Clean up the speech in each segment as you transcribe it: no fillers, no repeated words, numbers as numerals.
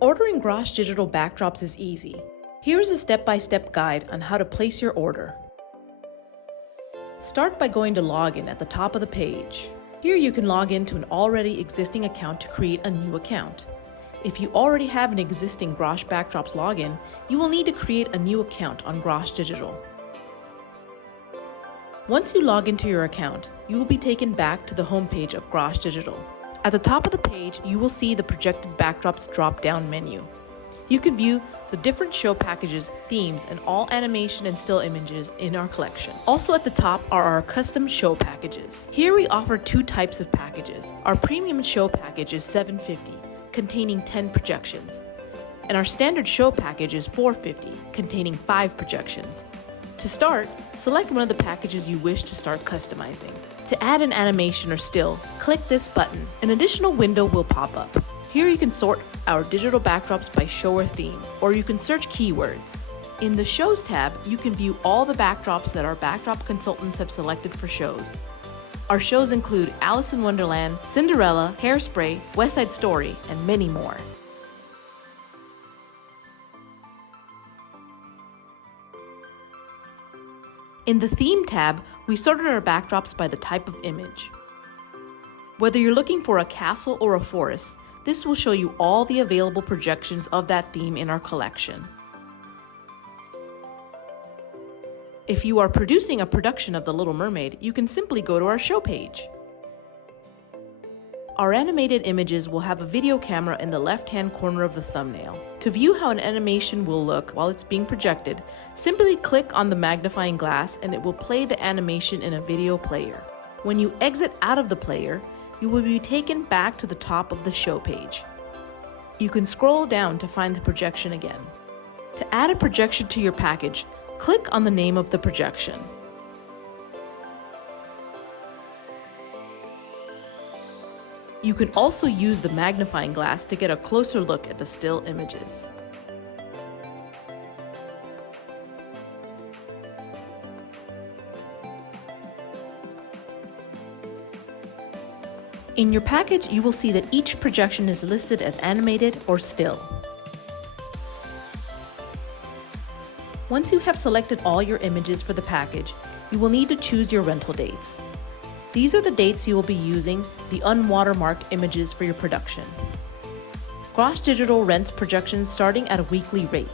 Ordering Grosh Digital Backdrops is easy. Here's a step-by-step guide on how to place your order. Start by going to Login at the top of the page. Here you can log into an already existing account to create a new account. If you already have an existing Grosh Backdrops login, you will need to create a new account on Grosh Digital. Once you log into your account, you will be taken back to the homepage of Grosh Digital. At the top of the page, you will see the Projected Backdrops drop-down menu. You can view the different show packages, themes, and all animation and still images in our collection. Also at the top are our custom show packages. Here we offer two types of packages. Our premium show package is $750, containing 10 projections, and our standard show package is $450, containing 5 projections. To start, select one of the packages you wish to start customizing. To add an animation or still, click this button. An additional window will pop up. Here you can sort our digital backdrops by show or theme, or you can search keywords. In the Shows tab, you can view all the backdrops that our backdrop consultants have selected for shows. Our shows include Alice in Wonderland, Cinderella, Hairspray, West Side Story, and many more. In the Theme tab, we sorted our backdrops by the type of image. Whether you're looking for a castle or a forest, this will show you all the available projections of that theme in our collection. If you are producing a production of The Little Mermaid, you can simply go to our show page. Our animated images will have a video camera in the left-hand corner of the thumbnail. To view how an animation will look while it's being projected, simply click on the magnifying glass and it will play the animation in a video player. When you exit out of the player, you will be taken back to the top of the show page. You can scroll down to find the projection again. To add a projection to your package, click on the name of the projection. You can also use the magnifying glass to get a closer look at the still images. In your package, you will see that each projection is listed as animated or still. Once you have selected all your images for the package, you will need to choose your rental dates. These are the dates you will be using the unwatermarked images for your production. Grosh Digital rents projections starting at a weekly rate.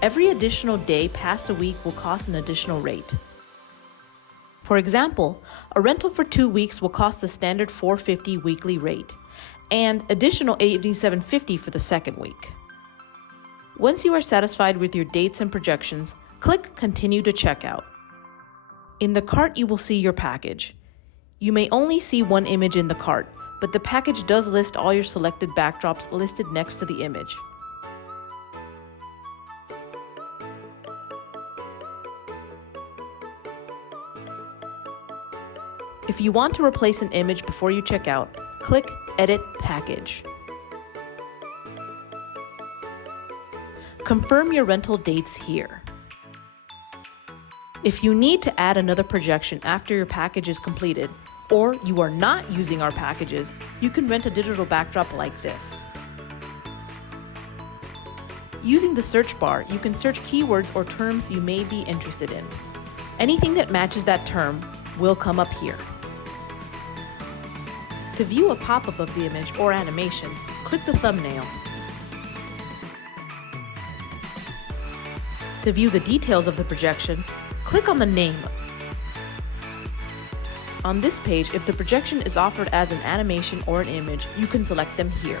Every additional day past a week will cost an additional rate. For example, a rental for 2 weeks will cost the standard $450 weekly rate, and additional $87.50 for the second week. Once you are satisfied with your dates and projections, click Continue to Checkout. In the cart, you will see your package. You may only see one image in the cart, but the package does list all your selected backdrops listed next to the image. If you want to replace an image before you check out, click Edit Package. Confirm your rental dates here. If you need to add another projection after your package is completed, or you are not using our packages, you can rent a digital backdrop like this. Using the search bar, you can search keywords or terms you may be interested in. Anything that matches that term will come up here. To view a pop-up of the image or animation, click the thumbnail. To view the details of the projection, click on the name. On this page, if the projection is offered as an animation or an image, you can select them here.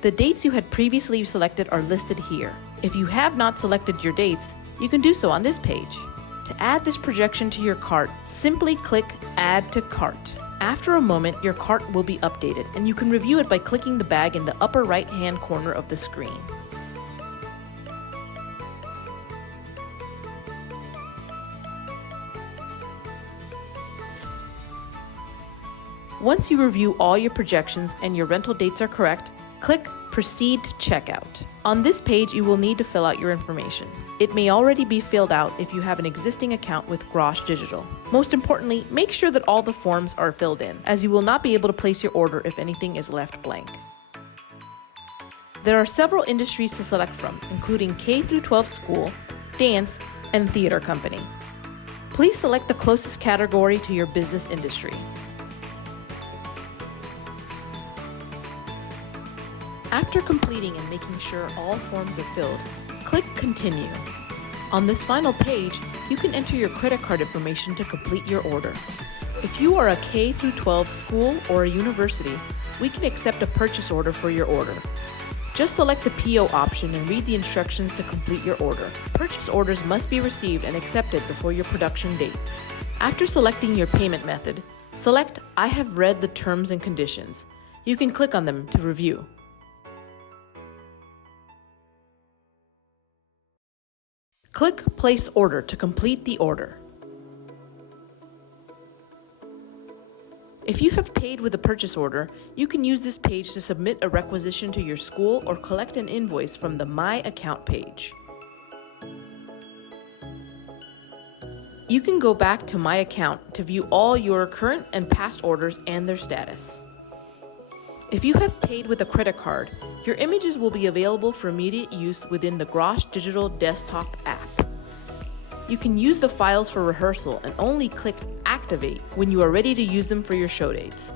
The dates you had previously selected are listed here. If you have not selected your dates, you can do so on this page. To add this projection to your cart, simply click Add to Cart. After a moment, your cart will be updated, and you can review it by clicking the bag in the upper right-hand corner of the screen. Once you review all your projections and your rental dates are correct, click Proceed to Checkout. On this page, you will need to fill out your information. It may already be filled out if you have an existing account with Grosh Digital. Most importantly, make sure that all the forms are filled in, as you will not be able to place your order if anything is left blank. There are several industries to select from, including K-12 school, dance, and theater company. Please select the closest category to your business industry. After completing and making sure all forms are filled, click Continue. On this final page, you can enter your credit card information to complete your order. If you are a K-12 school or a university, we can accept a purchase order for your order. Just select the PO option and read the instructions to complete your order. Purchase orders must be received and accepted before your production dates. After selecting your payment method, select I have read the terms and conditions. You can click on them to review. Click Place Order to complete the order. If you have paid with a purchase order, you can use this page to submit a requisition to your school or collect an invoice from the My Account page. You can go back to My Account to view all your current and past orders and their status. If you have paid with a credit card, your images will be available for immediate use within the Grosh Digital Desktop app. You can use the files for rehearsal and only click Activate when you are ready to use them for your show dates.